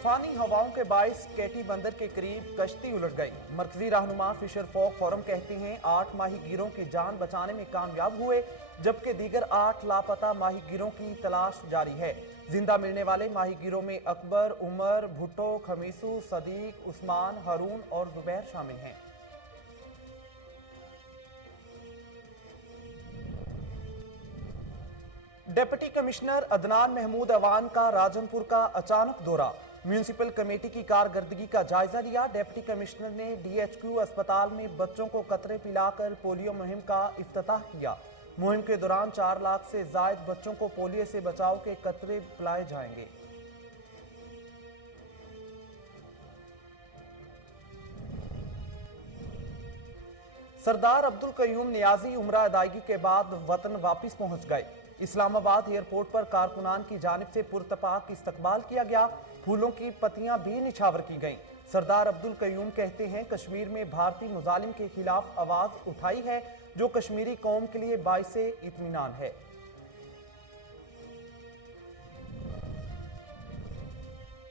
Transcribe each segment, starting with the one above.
तूफानी हवाओं के बाइस केटी बंदर के करीब कश्ती उलट गई। मरकजी रहनुमा फिशर फोक फोरम कहते हैं 8 माहीगीरों की जान बचाने में कामयाब हुए, जबकि दीगर 8 लापता माहीगीरों की तलाश जारी है। जिंदा मिलने वाले माहीगीरों में अकबर, उमर, भुट्टो, खमीसू, सदीक, उस्मान, हारून और जुबैर शामिल हैं। डिप्टी कमिश्नर अदनान महमूद अवान का राजनपुर का अचानक दौरा। म्यूनिसिपल कमेटी की कारकर्दगी का जायजा लिया। डिप्टी कमिश्नर ने DHQ अस्पताल में बच्चों को कतरे पिलाकर पोलियो मुहिम का इफ्तिताह किया। मुहिम के दौरान 4 लाख से जायद बच्चों को पोलियो से बचाव के कतरे पिलाए जाएंगे। सरदार अब्दुल कयूम नियाजी उम्रा अदायगी के बाद वतन वापस पहुंच गए। इस्लामाबाद एयरपोर्ट पर कारकुनान की जानिब से पुरतपाक इस्तकबाल किया गया। फूलों की पत्तियां भी निछावर की गईं। सरदार अब्दुल कयूम कहते हैं कश्मीर में भारतीय मुजालिम के खिलाफ आवाज उठाई है, जो कश्मीरी कौम के लिए बाइसे इत्मीनान है।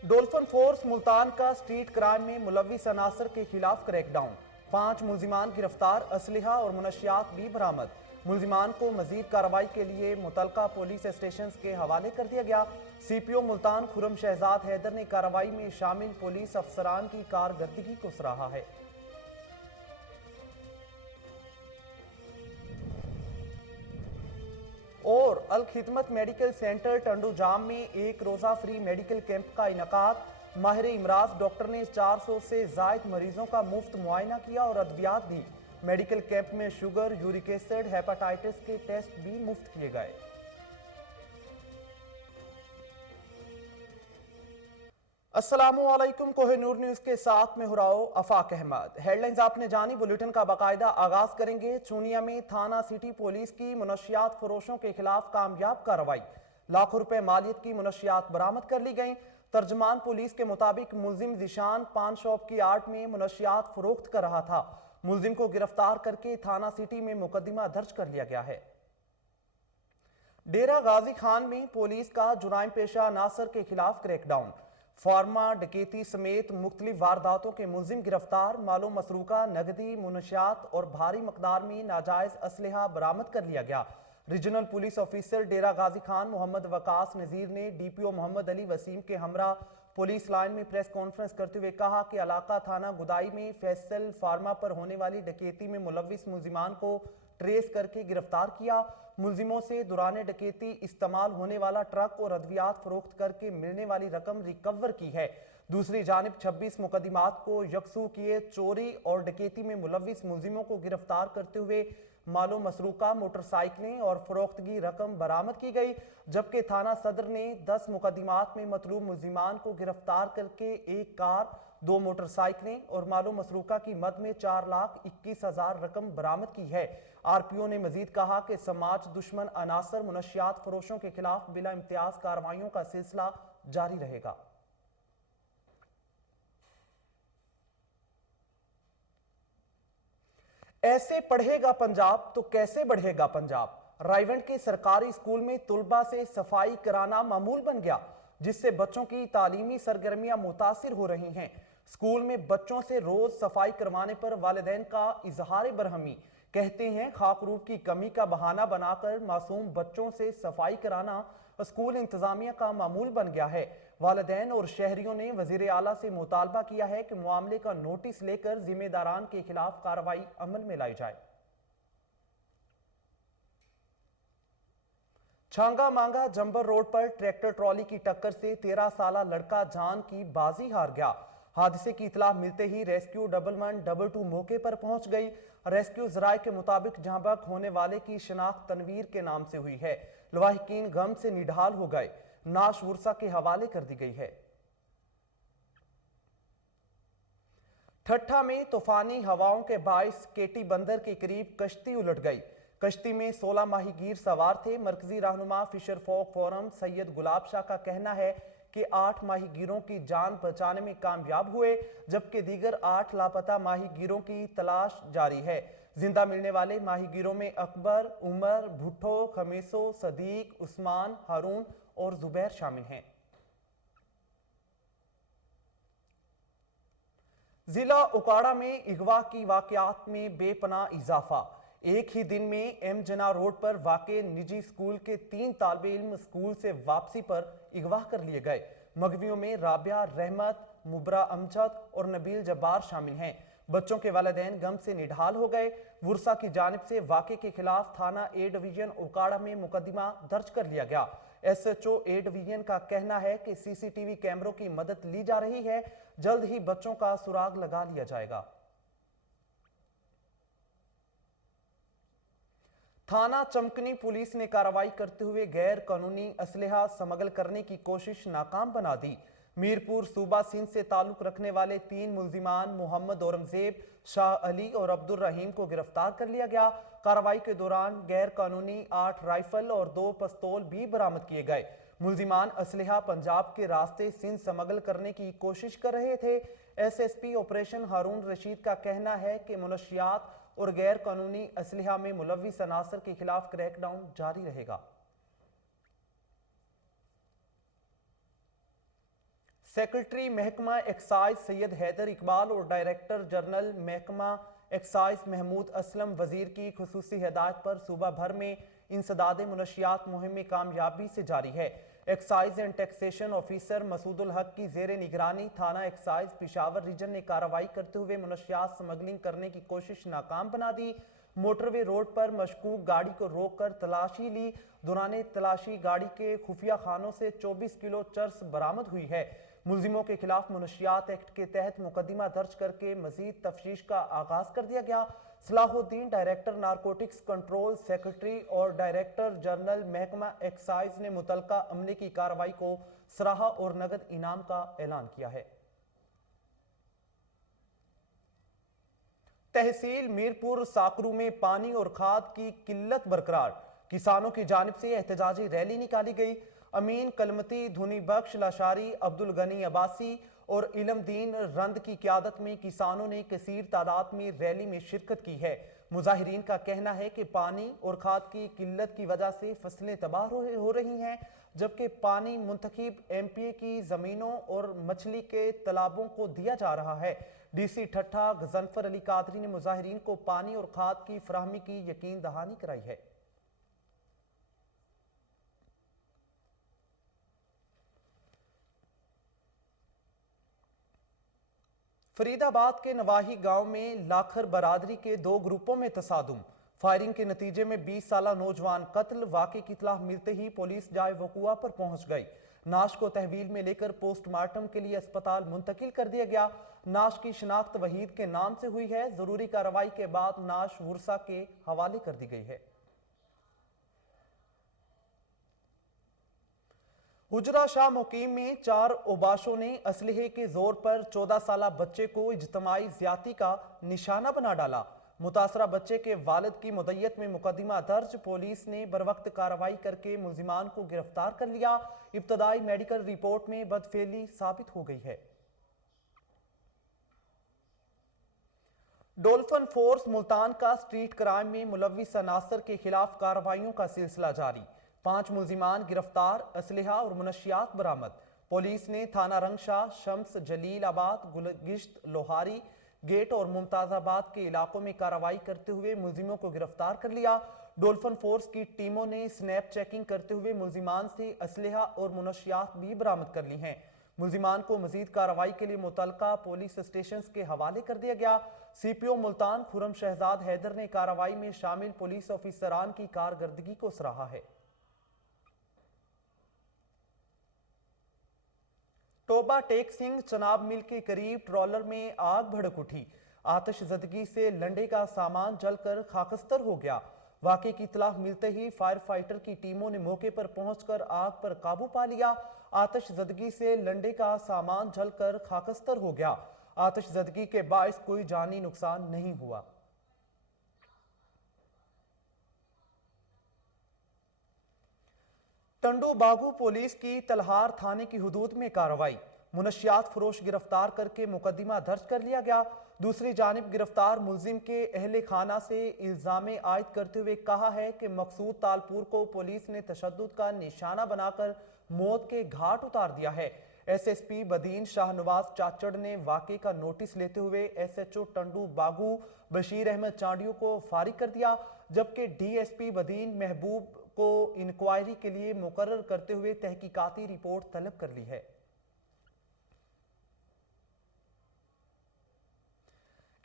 डोल्फिन फोर्स मुल्तान का स्ट्रीट क्राइम में मुलविस अनासर के खिलाफ क्रैकडाउन। 5 मुलजिमान गिरफ्तार, असलहा और मुनशियात भी बरामद। मुलजिमान को मजीद कार्रवाई के लिए मुतलका पुलिस स्टेशन के हवाले कर दिया गया। CPO मुल्तान खुरम शहजाद हैदर ने कार्रवाई में शामिल पुलिस अफसरान की कारकर्दगी को सराहा है। और अल खिदमत मेडिकल सेंटर टंडूजाम में एक रोजा फ्री मेडिकल कैंप का इनकाद। माहिर इमराज डॉक्टर ने 400 से जायद मरीजों का मुफ्त मुआयना किया और अद्वियात दी। मेडिकल कैंप में शुगर, यूरिक एसिड, हेपेटाइटिस के टेस्ट भी मुफ्त किए गए। अस्सलामुअलैकुम, कोहिनूर न्यूज के साथ में हुराओ अफाक अहमद। हेडलाइंस आपने जानी, बुलेटिन का बाकायदा आगाज करेंगे। चूनिया में थाना सिटी पुलिस की मुनशियात फरोशों के खिलाफ कामयाब कार्रवाई। लाखों रुपए मालियत की मुनशियात बरामद कर ली गई। तर्जमान पुलिस के मुताबिक मुलजिम जिशान पान शॉप की आड़ में मुनशियात फरोख्त कर रहा था। मुलजिम को गिरफ्तार करके थाना सिटी में मुकदमा दर्ज कर लिया गया है। डेरा गाजी खान में पुलिस का जुराइम पेशा अनासर के खिलाफ क्रैकडाउन। फार्मा, डकैती समेत मुख्तलिफ वारदातों के मुलजिम गिरफ्तार। मालो मसरूका, नगदी, मुनशियात और भारी मकदार में नाजायज असलहा बरामद कर लिया गया। रीजनल पुलिस ऑफिसर डेरा गाजी खान मोहम्मद वकास नजीर ने DPO मोहम्मद अली वसीम के हमरा पुलिस लाइन में प्रेस कॉन्फ्रेंस करते हुए कहा कि इलाका थाना गुदाई में फैसल फार्मा पर होने वाली डकैती में मुलविस मुलजिमान को ट्रेस करके गिरफ्तार किया। मुलजिमों से दौरान डकैती इस्तेमाल होने वाला ट्रक और अद्वियात फरोख्त करके मिलने वाली रकम रिकवर की है। दूसरी जानिब 26 मुकदमात को यकसू किए। चोरी और डकैती में मुलविस मुलजिमों को गिरफ्तार करते हुए मालो मसरूका, मोटरसाइकिलें और फरोख्तगी रकम बरामद की गई, जबकि थाना सदर ने 10 मुकदमात में मतलूब मुलजिमान को गिरफ्तार करके एक कार, 2 मोटरसाइकिलें और मालो मसरूका की मद में 4,21,000 रकम बरामद की है। RPO ने मजीद कहा कि समाज दुश्मन अनासर मुनशियात फरोशों के खिलाफ बिला इम्तियाज कार्रवाइयों का सिलसिला जारी रहेगा। ऐसे पढ़ेगा पंजाब तो कैसे बढ़ेगा पंजाब। रायवंड के सरकारी स्कूल में तुलबा से सफाई कराना मामूल बन गया, जिससे बच्चों की तालीमी सरगर्मियां मुतासिर हो रही हैं। स्कूल में बच्चों से रोज सफाई करवाने पर वालिदैन का इजहार बरहमी। कहते हैं खाकरूब की कमी का बहाना बनाकर मासूम बच्चों से सफाई कराना स्कूल इंतजामिया का मामूल बन गया है। वालिदैन और शहरियों ने वजीर आला से मुतालबा किया है कि मामले का नोटिस लेकर जिम्मेदारान के खिलाफ कार्रवाई अमल में लाई जाए। छांगा मांगा जंबर रोड पर ट्रैक्टर ट्रॉली की टक्कर से 13 साला लड़का जान की बाजी हार गया। हादसे की इतला मिलते ही रेस्क्यू 1112 मौके पर पहुंच गई। रेस्क्यू जराये के मुताबिक जहां बक होने वाले की शिनाख्त तनवीर के नाम से हुई है। लवाहिकीन गम से निढाल हो गए। नाश वुरसा के हवाले कर दी गई है। ठट्ठा में तूफानी हवाओं के बाइस केटी बंदर के करीब कश्ती उलट गई। कश्ती में 16 माहीगीर सवार थे। मरकजी रहनुमा फिशर फोक फोरम सैयद गुलाब शाह का कहना है कि 8 माहीगीरों की जान बचाने में कामयाब हुए, जबकि दीगर 8 लापता माहीगीरों की तलाश जारी है। जिंदा मिलने वाले माहीगीरों में अकबर, उमर, भुट्टो, खमीसो, सदीक, उस्मान, हारून और जुबैर शामिल हैं। जिला उकाड़ा में अगवा की वाकयात में बेपनाह इजाफा। एक ही दिन में एम जना रोड पर वाक़े निजी स्कूल के 3 तालिबे इल्म स्कूल से वापसी पर अगवा कर लिए गए। मगवियों में राबिया, रहमत, मुबरा अमजद और नबील जब्बार शामिल हैं। बच्चों के वालिदैन गम से निढाल हो गए। वुरसा की जानिब से वाक़े के खिलाफ थाना ए डिवीजन उकाड़ा में मुकदमा दर्ज कर लिया गया। SHO ए डिवीजन का कहना है कि CCTV कैमरों की मदद ली जा रही है। जल्द ही बच्चों का सुराग लगा लिया जाएगा। थाना चमकनी पुलिस ने कार्रवाई करते हुए गैर कानूनी असलहा स्मगल करने की कोशिश नाकाम बना दी। मीरपुर सूबा सिंध से ताल्लुक रखने वाले 3 मुल्जिमान मोहम्मद औरंगजेब, शाह अली और अब्दुल रहीम को गिरफ्तार कर लिया गया। कार्रवाई के दौरान गैर कानूनी 8 राइफल और 2 पिस्तौल भी बरामद किए गए। मुल्जिमान असलहा पंजाब के रास्ते सिंध स्मगल करने की कोशिश कर रहे थे। SSP ऑपरेशन हारून रशीद का कहना है कि मुनशियात और गैर कानूनी असलहा में मुलव्विस अनासर के खिलाफ क्रैकडाउन जारी रहेगा। सेक्रेटरी महकमा एक्साइज सैयद हैदर इकबाल और डायरेक्टर जनरल महकमा एक्साइज महमूद असलम वजीर की खुसूसी हिदायत पर सूबा भर में इंसदाद मुनशियात मुहिम कामयाबी से जारी है। Excise and taxation officer Masudul हक की जेर निगरानी थाना एक्साइज पिशावर रीजन ने कार्रवाई करते हुए मुनशियात स्मगलिंग करने की कोशिश नाकाम बना दी। मोटरवे रोड पर मशकूक गाड़ी को रोककर तलाशी ली। दौरान तलाशी गाड़ी के खुफिया खानों से 24 किलो चर्स बरामद हुई है। मुल्जिमों के खिलाफ मुनशियात एक्ट के तहत मुकदमा दर्ज करके मजीद तफ्तीश का आगाज कर दिया गया। Salahuddin director narcotics control secretary और डायरेक्टर जनरल महकमा एक्साइज ने मुतलका अमले की कार्रवाई को सराहा और नगद इनाम का ऐलान किया है। तहसील मीरपुर साकरू में पानी और खाद की किल्लत बरकरार। किसानों की जानिब से एहतजाजी रैली निकाली गई। अमीन कलमती, धुनी बख्श लाशारी, अब्दुल गनी अब्बासी और इलमदीन रंद की क़यादत में किसानों ने कसीर तादाद में रैली में शिरकत की है। मुजाहिरीन का कहना है कि पानी और खाद की किल्लत की वजह से फसलें तबाह हो रही हैं, जबकि पानी मुंतखब MPA की ज़मीनों और मछली के तालाबों को दिया जा रहा है। DC ठट्ठा गजनफर अली कादरी ने मुजाहिरीन को पानी और खाद की फराहमी की यकीन दहानी कराई है। फरीदाबाद के नवाही गांव में लाखर बरादरी के 2 ग्रुपों में तसादुम। फायरिंग के नतीजे में 20 साला नौजवान कत्ल। वाक़े की इत्तला मिलते ही पुलिस जाए वकुआ पर पहुंच गई। नाश को तहवील में लेकर पोस्टमार्टम के लिए अस्पताल मुंतकिल कर दिया गया। नाश की शिनाख्त वहीद के नाम से हुई है। जरूरी कार्रवाई के बाद नाश वुरसा के हवाले कर दी गई है। हुजरा शाह मुकीम में 4 ओबाशों ने असलहे के जोर पर 14 साला बच्चे को इज्तमाई ज्यादती का निशाना बना डाला। मुतासरा बच्चे के वालिद की मुद्दत में मुकदमा दर्ज। पुलिस ने बरवक्त कार्रवाई करके मुल्जिमान को गिरफ्तार कर लिया। इब्तदाई मेडिकल रिपोर्ट में बदफेली साबित हो गई है। डॉल्फिन फोर्स मुल्तान का स्ट्रीट क्राइम में मुलव्विस अनासर के खिलाफ कार्रवाइयों का सिलसिला जारी। 5 मुल्जिमान गिरफ्तार, असलहा और मुनशियात बरामद। पुलिस ने थाना रंगशाह, शम्स, जलीलाबाद, गुलगिश्त, लोहारी गेट और मुमताजाबाद के इलाकों में कार्रवाई करते हुए मुल्जिमों को गिरफ्तार कर लिया। डॉल्फिन फोर्स की टीमों ने स्नैप चेकिंग करते हुए मुल्जिमान से असलहा और मुनशियात भी बरामद कर ली हैं। मुल्जिमान को मजीद कार्रवाई के लिए मुतलका पुलिस स्टेशन के हवाले कर दिया गया। CPO मुल्तान खुरम शहजाद हैदर ने कार्रवाई में शामिल पुलिस ऑफिसरान की कारकर्दगी को सराहा है। टोबा टेक सिंह चनाब मिल के करीब ट्रॉलर में आग भड़क उठी। आतिशज़दगी से लंडे का सामान जलकर खाकस्तर हो गया। वाक़े की इत्तला मिलते ही फायर फाइटर की टीमों ने मौके पर पहुंचकर आग पर काबू पा लिया। आतिशज़दगी से लंडे का सामान जलकर खाकस्तर हो गया। आतिशज़दगी के बाइस कोई जानी नुकसान नहीं हुआ। टंडो बागू पुलिस की तलहार थाने की हुदूद में कार्रवाई। मुनशियात फरोश गिरफ्तार करके मुकदमा दर्ज कर लिया गया। दूसरी जानिब गिरफ्तार मुल्जिम के अहले खाना से इल्जाम आयद करते हुए कहा है कि मकसूद तालपुर को पुलिस ने तशद्दुद का निशाना बनाकर موت کے گھاٹ اتار دیا ہے۔ ایس ایس پی بدین شاہ نواز چاچڑ نے واقعے کا نوٹس لیتے ہوئے S H O Tando Bago Bashir Ahmed Chandio کو فارغ کر دیا، جبکہ ڈی ایس پی بدین محبوب کو انکوائری کے لیے مقرر کرتے ہوئے تحقیقاتی رپورٹ طلب کر لی ہے۔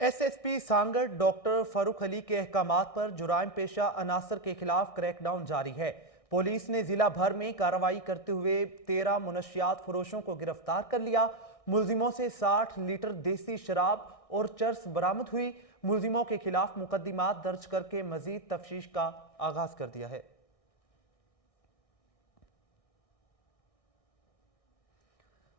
ایس ایس پی سانگڑ ڈاکٹر فاروق علی کے احکامات پر جرائم پیشہ عناصر کے خلاف کریک ڈاؤن جاری ہے۔ پولیس نے ضلع بھر میں کارروائی کرتے ہوئے 13 منشیات فروشوں کو گرفتار کر لیا۔ ملزموں سے 60 لیٹر دیسی شراب اور چرس برآمد ہوئی۔ ملزموں کے خلاف مقدمات درج کر کے مزید تفتیش کا آغاز کر دیا ہے۔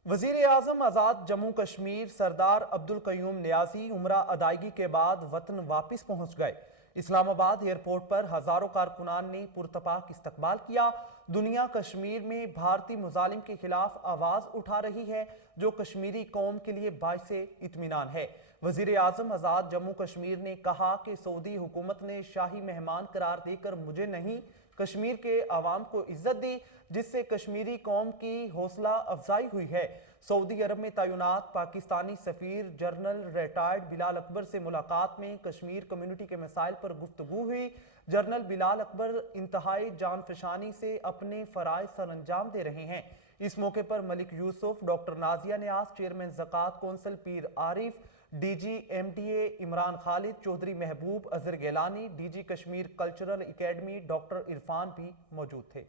وزیر اعظم آزاد جموں کشمیر سردار عبدالقیوم نیازی عمرہ ادائیگی کے بعد وطن واپس پہنچ گئے۔ اسلام آباد ایئرپورٹ پر ہزاروں کارکنان نے پرتپاک استقبال کیا۔ دنیا کشمیر میں بھارتی مظالم کے خلاف آواز اٹھا رہی ہے، جو کشمیری قوم کے لیے باعث اطمینان ہے۔ وزیر اعظم آزاد جموں کشمیر نے کہا کہ سعودی حکومت نے شاہی مہمان قرار دے کر مجھے نہیں، کشمیر کے عوام کو عزت دی، جس سے کشمیری قوم کی حوصلہ افزائی ہوئی ہے۔ سعودی عرب میں تعینات پاکستانی سفیر جنرل ریٹائرڈ بلال اکبر سے ملاقات میں کشمیر کمیونٹی کے مسائل پر گفتگو ہوئی۔ جنرل بلال اکبر انتہائی جان فشانی سے اپنے فرائض سر انجام دے رہے ہیں۔ اس موقع پر Malik Yusuf, doctor Nazia Niaz, chairman Zakat council Pir Arif, D G M D A Imran Khalid, Chaudhry Mehboob, Azhar Gilani, D G Kashmir cultural academy doctor Irfan بھی موجود تھے۔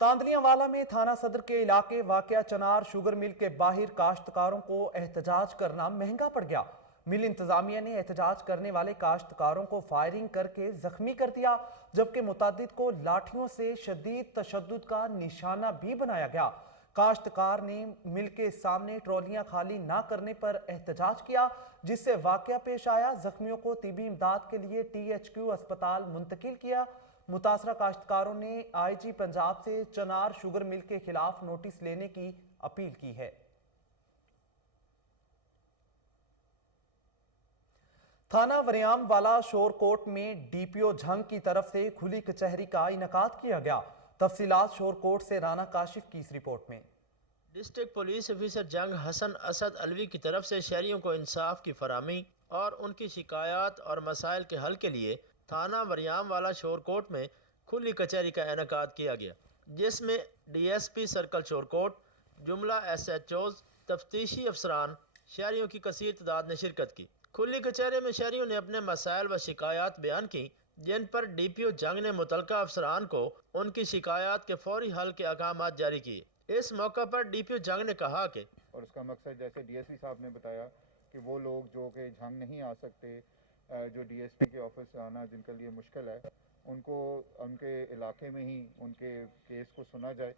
تاندلیاں والا میں تھانہ صدر کے علاقے واقع چنار شوگر مل کے باہر کاشتکاروں کو احتجاج کرنا مہنگا پڑ گیا۔ مل انتظامیہ نے احتجاج کرنے والے کاشتکاروں کو فائرنگ کر کے زخمی کر دیا، جبکہ متعدد کو لاٹھیوں سے شدید تشدد کا نشانہ بھی بنایا گیا۔ کاشتکار نے مل کے سامنے ٹرالیاں خالی نہ کرنے پر احتجاج کیا، جس سے واقعہ پیش آیا۔ زخمیوں کو طبی امداد کے لیے ٹی ایچ کیو اسپتال منتقل کیا۔ متاثرہ کاشتکاروں نے آئی جی پنجاب سے چنار شوگر مل کے خلاف نوٹس لینے کی اپیل کی ہے۔ تھانہ وریام والا شور کوٹ میں ڈی پی او جھنگ کی طرف سے کھلی کچہری کا انعقاد کیا گیا۔ تفصیلات شور کوٹ سے رانا کاشف کی اس رپورٹ میں۔ ڈسٹرکٹ پولیس افیسر جنگ حسن اسد علوی کی طرف سے شہریوں کو انصاف کی فراہمی اور ان کی شکایات اور مسائل کے حل کے لیے تھانہ وریام والا شور کوٹ میں کھلی کچہری کا انعقاد کیا گیا، جس میں ڈی ایس پی سرکل شور کوٹ، جملہ ایس ایچ اوز، تفتیشی افسران، شہریوں کی کثیر تعداد نے شرکت کی۔ کھلی کچہری میں شہریوں نے اپنے مسائل و شکایات بیان کی، جن پر ڈی پی او جنگ نے متعلقہ افسران کو ان کی شکایات کے فوری حل کے احکامات جاری کیے۔ اس موقع پر ڈی پی او جنگ نے کہا کہ اور اس کا مقصد جیسے ڈی ایس پی صاحب نے بتایا کہ وہ لوگ جو کہ جھنگ نہیں آ سکتے، جو ڈی ایس پی کے آفس سے آنا جن کے لیے مشکل ہے، ان کو ان کے علاقے میں ہی ان کے کیس کو سنا جائے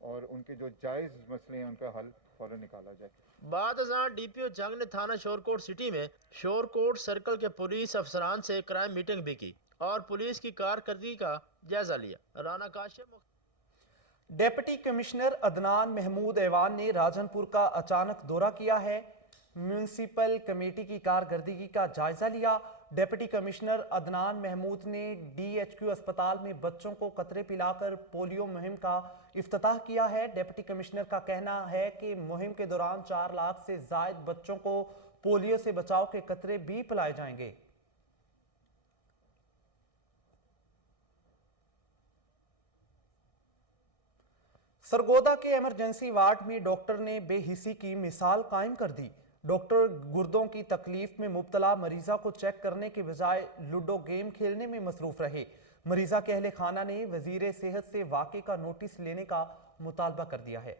اور ان کے جو جائز مسئلے ہیں ان کا حل فوراً نکالا جائے۔ بعد ازاں ڈی پی او جنگ نے تھانہ شور کوٹ سٹی میں شور کوٹ سرکل کے پولیس افسران سے کرائم میٹنگ بھی کی اور پولیس کی کارکردگی کا جائزہ لیا۔ رانا کاشف ڈیپٹی کمشنر عدنان محمود ایوان نے راجن پور کا اچانک دورہ کیا ہے۔ میونسپل کمیٹی کی کارکردگی کا جائزہ لیا۔ ڈیپٹی کمشنر عدنان محمود نے ڈی ایچ کیو اسپتال میں بچوں کو قطرے پلا کر پولیو مہم کا افتتاح کیا ہے۔ ڈیپٹی کمشنر کا کہنا ہے کہ مہم کے دوران 4 لاکھ سے زائد بچوں کو پولیو سے بچاؤ کے قطرے بھی پلائے جائیں گے۔ سرگودا کے ایمرجنسی وارڈ میں ڈاکٹر نے بے حسی کی مثال قائم کر دی۔ ڈاکٹر گردوں کی تکلیف میں مبتلا مریضہ کو چیک کرنے کے بجائے لوڈو گیم کھیلنے میں مصروف رہے۔ مریضہ کے اہل خانہ نے وزیر صحت سے واقعے کا نوٹس لینے کا مطالبہ کر دیا ہے۔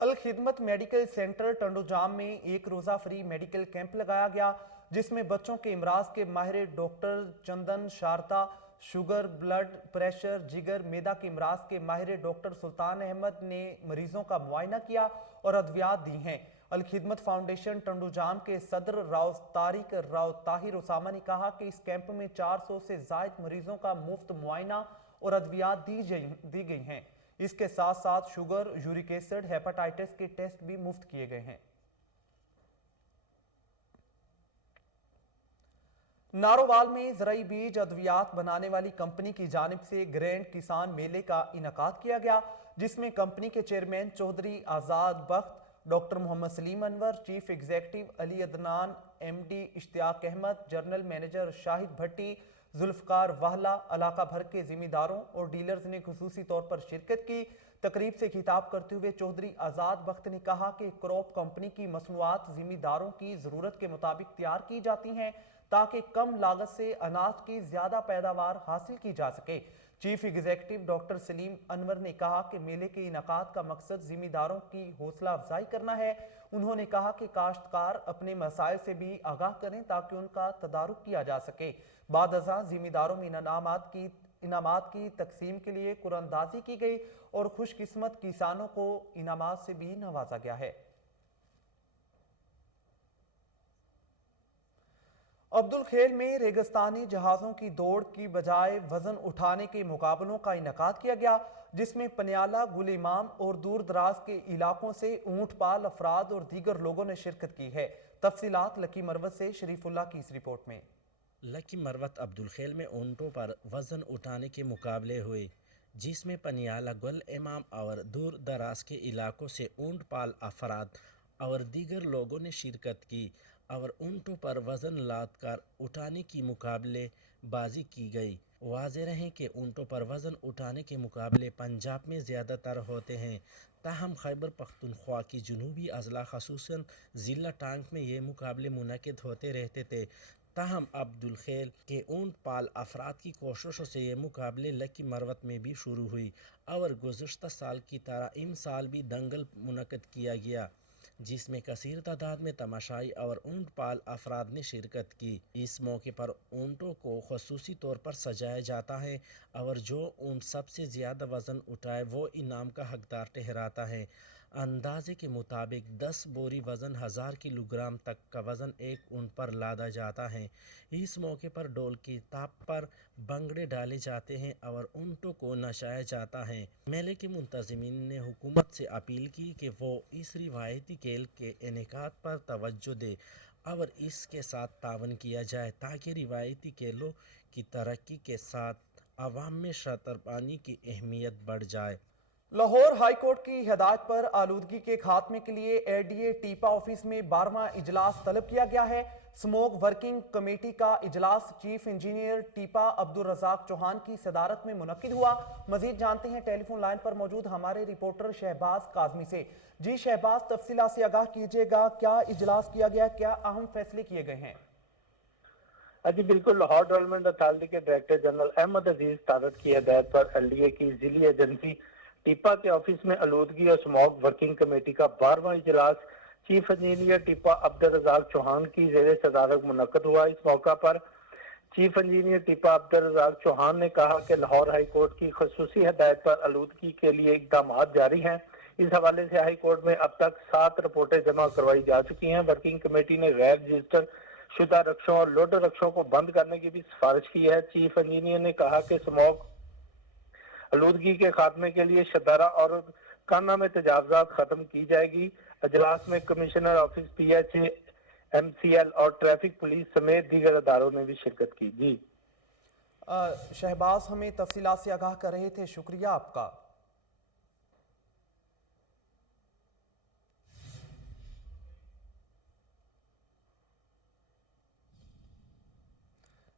الخدمت میڈیکل سینٹر ٹنڈو جام میں ایک روزہ فری میڈیکل کیمپ لگایا گیا، جس میں بچوں کے امراض کے ماہر ڈاکٹر چندن شارتا، شوگر، بلڈ پریشر، جگر، معدہ کے امراض کے ماہر ڈاکٹر سلطان احمد نے مریضوں کا معائنہ کیا اور ادویات دی ہیں۔ الخدمت فاؤنڈیشن ٹنڈو جام کے صدر راؤ طارق راؤ طاہر اسامہ نے کہا کہ اس کیمپ میں 400 سے زائد مریضوں کا مفت معائنہ اور ادویات دی گئی ہیں۔ اس کے ساتھ ساتھ شوگر، یورک ایسڈ، ہیپاٹائٹس کے ٹیسٹ بھی مفت کیے گئے ہیں۔ नारोवाल में ज़राई बीज अद्वियात बनाने वाली कंपनी की जानिब से ग्रैंड किसान मेले का इनकाद किया गया, जिसमें कंपनी के chairman Chaudhry Azad Bakht, doctor Mohammad Salim Anwar, chief executive Ali Adnan, MD Ishtiaq Ahmed, general manager Shahid Bhatti, Zulfiqar Wahla, इलाका भर के जिम्मेदारों और डीलर्स ने खुसूसी तौर पर शिरकत की। तकरीब से खिताब करते हुए चौधरी आज़ाद बख्त ने कहा कि क्रॉप कंपनी की मसनूआत जिम्मेदारों की ज़रूरत के मुताबिक तैयार की जाती हैं ताकि कम लागत से अनाज की ज़्यादा पैदावार हासिल की जा सके। Chief executive doctor Salim Anwar ने कहा कि मेले के इनकाद का मकसद जिम्मेदारों की हौसला अफजाई करना है। उन्होंने कहा कि काश्तकार अपने मसाइल से भी आगाह करें ताकि उनका तदारुक किया जा सके। बाद अज़ां जिम्मेदारों में इनामात की तकसीम के लिए कुरानंदाजी की गई और खुशकिस्मत किसानों को इनामात से भी नवाजा गया है। अब्दुल खेल में रेगिस्तानी जहाज़ों की दौड़ की बजाय वजन उठाने के मुकाबलों का इनकाद किया गया, जिसमें पनियाला, गुल इमाम और दूर दराज के इलाकों से ऊंट पाल अफराद और दीगर लोगों ने शिरकत की है। तफसीलात लकी मरवत से शरीफुल्लाह की इस रिपोर्ट में। लकी मरवत अब्दुल खेल में ऊंटों पर वजन उठाने के मुकाबले हुए, जिसमें पनियाला, गुल इमाम और दूर दराज के इलाकों से ऊंट पाल अफराद और दीगर लोगों ने शिरकत की और ऊंटों पर वजन लाद कर उठाने की मुकाबले बाजी की गई। वाज़ेह रहे कि ऊंटों पर वजन उठाने के मुकाबले पंजाब में ज़्यादातर होते हैं, ताहम खैबर पख्तूनख्वा की जनूबी अजला खसूसन ज़िला टांग में ये मुकाबले मुनक़िद होते रहते थे। ताहम अब्दुल खेल के ऊंट पाल अफराद की कोशिशों से ये मुकाबले लकी मरवत में भी शुरू हुई और गुज़श्ता साल की तरह इन साल भी दंगल मुनक़िद किया गया, जिसमें कसीर तादाद में तमाशाई और ऊंट पाल अफराद ने शिरकत की। इस मौके पर ऊंटों को खसूसी तौर पर सजाया जाता है और जो ऊंट सबसे ज़्यादा वज़न उठाए वो इनाम का हकदार ठहराता है। अंदाजे के मुताबिक 10 बोरी वज़न 1000 किलोग्राम तक का वज़न एक ऊंट पर लादा जाता है। इस मौके पर ढोल की ताप पर भंगड़े डाले जाते हैं और ऊंटों को नचाया जाता है। मेले के मुंतज़मीन ने हुकूमत से अपील की कि वो इस रिवायती खेल के इनेकाद पर तवज्जो दे और इसके साथ तावन किया जाए ताकि रिवायती खेलों की तरक्की के साथ आवाम में शतरबानी की अहमियत बढ़ जाए। लाहौर हाई कोर्ट की हिदायत पर आलूदगी के खात्मे के लिए एडीए टीपा ऑफिस में 12वां इजलास तलब किया गया है। स्मोक वर्किंग कमेटी का इजलास चीफ इंजीनियर टीपा अब्दुल रज़ाक चौहान की सदारत में मुनक्किद हुआ। मजीद जानते हैं टेलीफोन लाइन पर मौजूद हमारे रिपोर्टर शहबाज काजमी से। जी शहबाज, तफसीलात से आगाह कीजिएगा, क्या इजलास किया गया, क्या अहम फैसले किए गए हैं? जी बिल्कुल, लाहौर डेवलपमेंट अथॉरिटी के डायरेक्टर जनरल अहमद अजीज तारत की हिदायत पर एलडीए की जिली एजेंसी टीपा के ऑफिस में आलूदगी और स्मोक वर्किंग कमेटी का 12वां इजलास चीफ इंजीनियर टीपा अब्दुल रज़ाक चौहान की ज़ेरे सदारत मुनक्किद हुआ। इस मौका पर चीफ इंजीनियर टीपा अब्दुल रज़ाक चौहान ने कहा कि लाहौर हाई कोर्ट की खसूसी हिदायत पर आलूदगी के लिए इकदाम जारी हैं। इस हवाले से हाई कोर्ट में अब तक 7 रिपोर्टें जमा करवाई जा चुकी हैं। वर्किंग कमेटी ने गैर रजिस्टर शुदा रक्षों और लोडर रक्षों को बंद करने की भी सिफारिश की है। चीफ इंजीनियर ने कहा कि स्मोक आलूदगी के खात्मे के लिए शदारा और काना में तजावजात खत्म की जाएगी। अजलास में कमिश्नर ऑफिस PHA, MCL और ट्रैफिक पुलिस समेत दीगर अदारों ने भी शिरकत की। जी शहबाज, हमें तफसीलात से आगाह कर रहे थे, शुक्रिया आपका।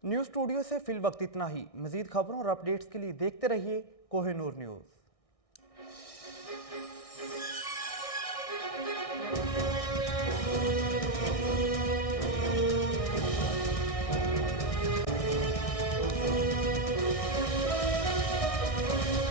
न्यूज़ स्टूडियो से फिल वक्त इतना ही। मजीद खबरों और अपडेट्स के लिए देखते रहिए कोहिनूर न्यूज़।